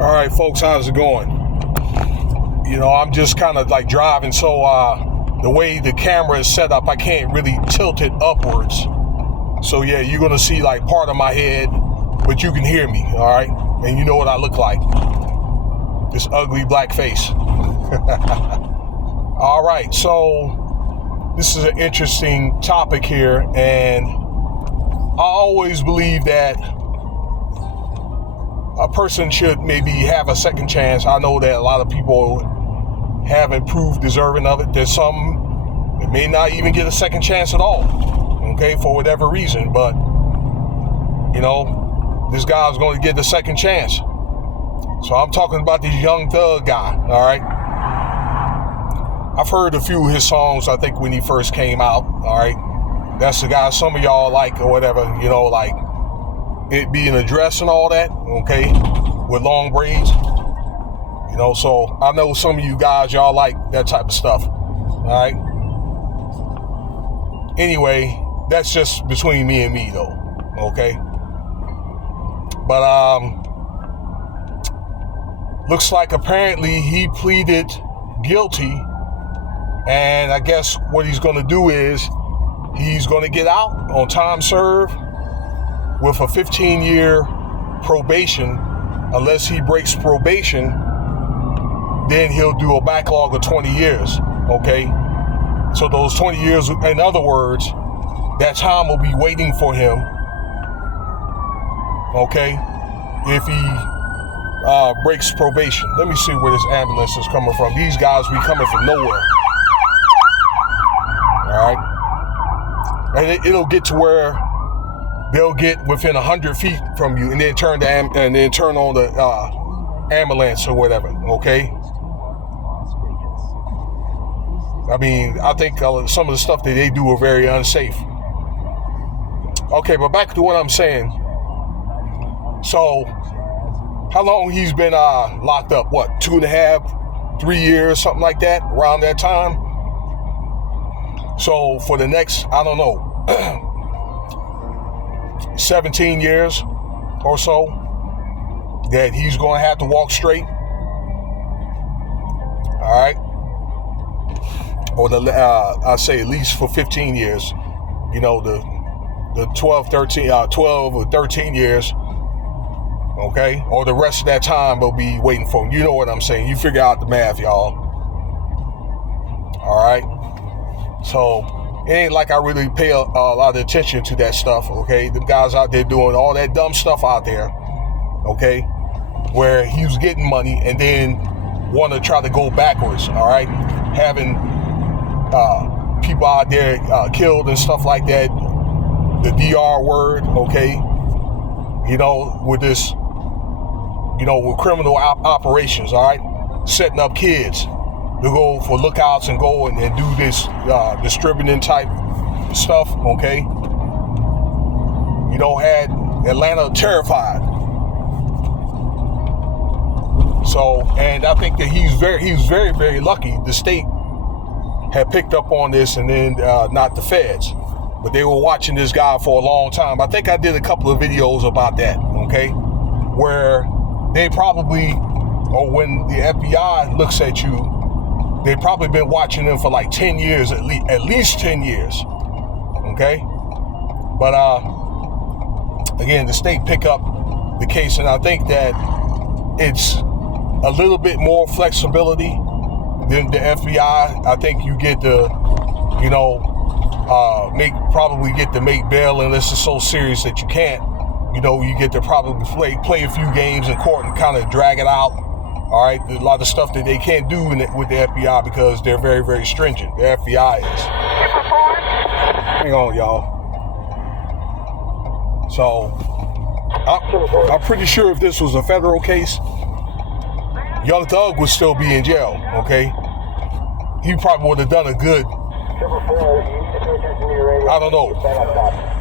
All right, folks, how's it going? You know, I'm just kind of like driving, so the way the camera is set up, I can't really tilt it upwards. So yeah, you're gonna see like part of my head, but you can hear me, all right? And you know what I look like. This ugly black face. All right, so this is an interesting topic here, and I always believe that a person should maybe have a second chance. I know that a lot of people haven't proved deserving of it. There's some that may not even get a second chance at all, okay, for whatever reason. But, you know, this guy's going to get the second chance. So I'm talking about this Young Thug guy, all right? I've heard a few of his songs, I think, when he first came out, all right? That's the guy some of y'all like or whatever, you know, like it being a dress and all that, okay, with long braids, you know, so I know some of you guys, y'all like that type of stuff, all right? Anyway, that's just between me and me, though, okay? But, looks like apparently he pleaded guilty, and I guess what he's going to do is he's going to get out on time served with a 15-year probation. Unless he breaks probation, then he'll do a backlog of 20 years, okay? So those 20 years, in other words, that time will be waiting for him, okay, if he breaks probation. Let me see where this ambulance is coming from. These guys be coming from nowhere, all right? And it'll get to where they'll get within 100 feet from you, and then turn on the ambulance or whatever. Okay. I mean, I think some of the stuff that they do are very unsafe. Okay, but back to what I'm saying. So, how long he's been locked up? What, 2.5, 3 years, something like that, around that time? So for the next, I don't know, 17 years or so, that he's going to have to walk straight. All right. Or I say at least for 15 years, you know, the 12 or 13 years. Okay. Or the rest of that time will be waiting for him. You know what I'm saying? You figure out the math, y'all. All right. So it ain't like I really pay a lot of attention to that stuff, okay? The guys out there doing all that dumb stuff out there, okay? Where he was getting money and then want to try to go backwards, all right? Having people out there killed and stuff like that, the DR word, okay? You know, with this, you know, with criminal operations, all right? Setting up kids to go for lookouts and go and do this distributing type stuff, okay? You know, had Atlanta terrified. So, and I think that he was very, very lucky. The state had picked up on this, and then not the feds, but they were watching this guy for a long time. I think I did a couple of videos about that, okay? Where they probably, or when the FBI looks at you, they've probably been watching them for like 10 years, at least 10 years, okay? But again, the state pick up the case, and I think that it's a little bit more flexibility than the FBI. I think you get to, you know, probably get to make bail unless it's so serious that you can't. You know, you get to probably play a few games in court and kind of drag it out. All right, there's a lot of stuff that they can't do with the FBI because they're very, very stringent. The FBI is. Hang on, y'all. So, I'm pretty sure if this was a federal case, Young Thug would still be in jail, okay? He probably would have done a good, I don't know,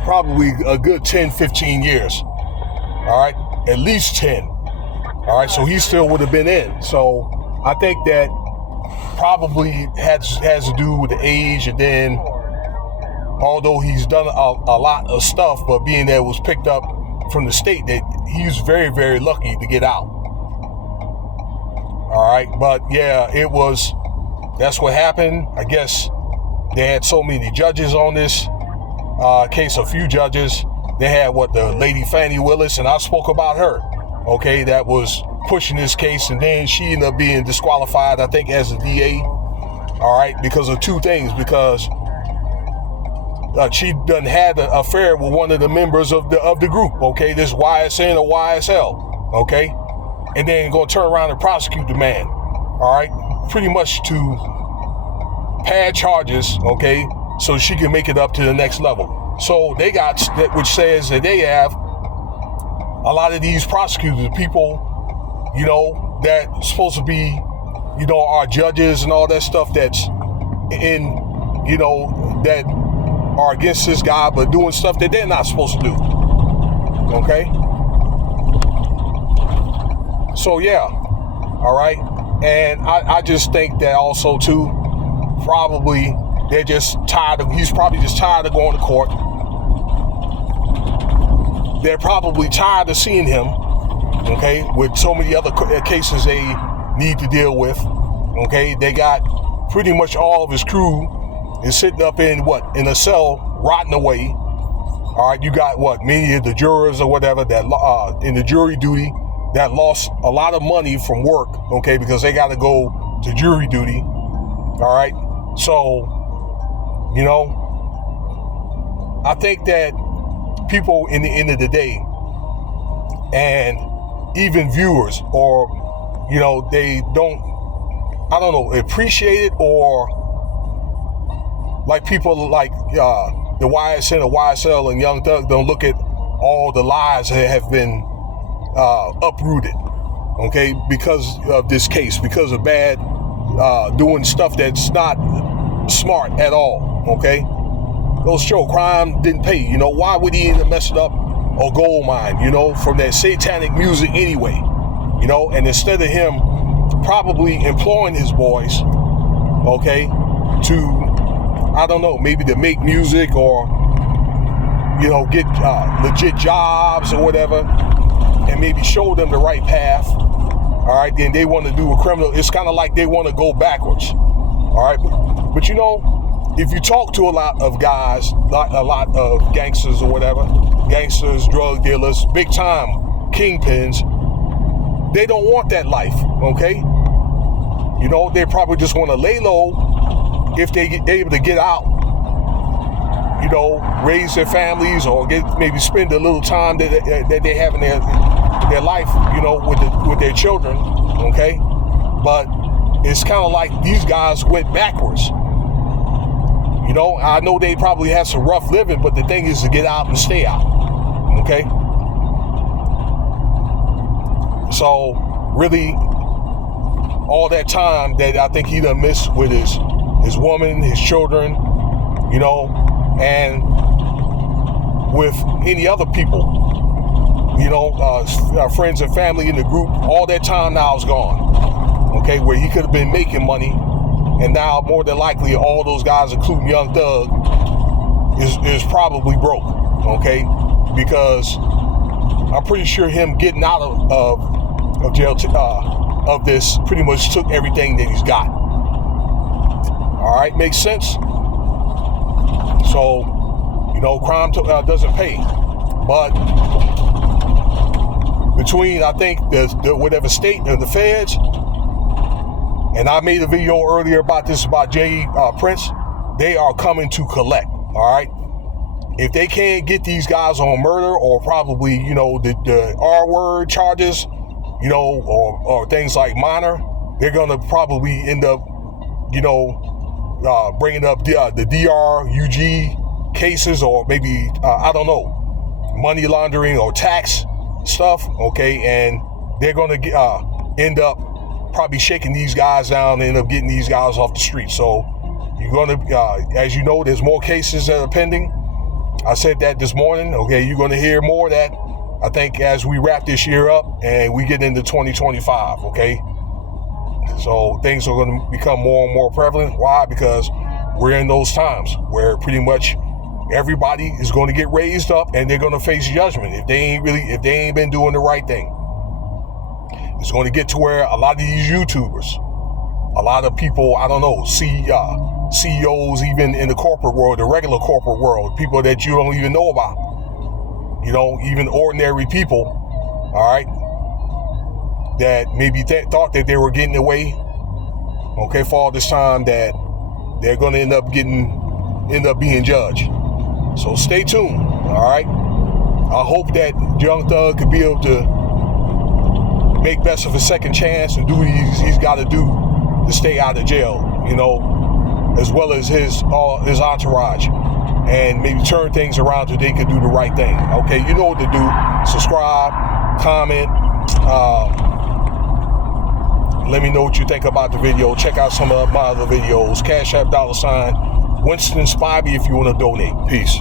probably a good 10, 15 years. All right, at least 10. All right, so he still would have been in. So I think that probably has to do with the age, and then although he's done a lot of stuff, but being that it was picked up from the state, that he's very, very lucky to get out. All right, but yeah, that's what happened. I guess they had so many judges on this case, a few judges. They had the lady Fannie Willis, and I spoke about her, okay, that was pushing this case, and then she ended up being disqualified, I think, as a DA, all right, because of two things, because she done had an affair with one of the members of the group, okay, this YSN or YSL, okay, and then gonna turn around and prosecute the man, all right, pretty much to pad charges, okay, so she can make it up to the next level. So they got that, which says that they have a lot of these prosecutors, people, that supposed to be, our judges and all that stuff that's in, that are against this guy, but doing stuff that they're not supposed to do. Okay? So yeah, all right. And I just think that also too, probably they're just he's probably just tired of going to court. They're probably tired of seeing him, okay, with so many other cases they need to deal with, okay. They got pretty much all of his crew is sitting up in a cell, rotting away. All right, you got many of the jurors or whatever that in the jury duty that lost a lot of money from work, okay, because they got to go to jury duty. All right, so I think that people in the end of the day, and even viewers, or they don't, I don't know, appreciate it, or like people like the YSN or YSL and Young Thug don't look at all the lives that have been uprooted, okay, because of this case, because of bad doing stuff that's not smart at all, okay. Those show crime didn't pay. Why would he even mess it up or gold mine, from that satanic music anyway, and instead of him probably employing his boys, okay, to, I don't know, maybe to make music or, get legit jobs or whatever, and maybe show them the right path, all right, then they want to do a criminal. It's kind of like they want to go backwards, all right, but if you talk to a lot of guys, a lot of gangsters or whatever, gangsters, drug dealers, big time kingpins, they don't want that life, okay? They probably just want to lay low if they're able to get out, raise their families, or maybe spend a little time that they have in their life, with their children, okay? But it's kind of like these guys went backwards. I know they probably had some rough living, but the thing is to get out and stay out, okay? So, really, all that time that I think he done missed with his woman, his children, and with any other people, our friends and family in the group, all that time now is gone, okay, where he could have been making money. And now, more than likely, all those guys, including Young Thug, is probably broke, okay? Because I'm pretty sure him getting out of jail of this pretty much took everything that he's got. All right, makes sense? So, crime doesn't pay. But between, I think, the whatever state and the feds, and I made a video earlier about this, about Jay Prince, they are coming to collect, all right? If they can't get these guys on murder, or probably, the R-word charges, or things like minor, they're going to probably end up, bringing up the DRUG cases, or maybe, I don't know, money laundering or tax stuff, okay? And they're going to end up probably shaking these guys down and end up getting these guys off the street. So you're going to, as you know, there's more cases that are pending. I said that this morning, okay? You're going to hear more of that, I think, as we wrap this year up and we get into 2025, okay? So things are going to become more and more prevalent. Why? Because we're in those times where pretty much everybody is going to get raised up and they're going to face judgment if they ain't been doing the right thing. It's going to get to where a lot of these YouTubers, a lot of people, I don't know, CEOs, even in the corporate world, the regular corporate world, people that you don't even know about, you know, even ordinary people, all right, that maybe thought that they were getting away, okay, for all this time, that they're going to end up being judged. So stay tuned, all right? I hope that Young Thug could be able to make best of a second chance and do what he's got to do to stay out of jail, you know, as well as his entourage, and maybe turn things around so they can do the right thing. Okay, you know what to do. Subscribe, comment, let me know what you think about the video. Check out some of my other videos. Cash App $, Winston Spivey if you want to donate. Peace.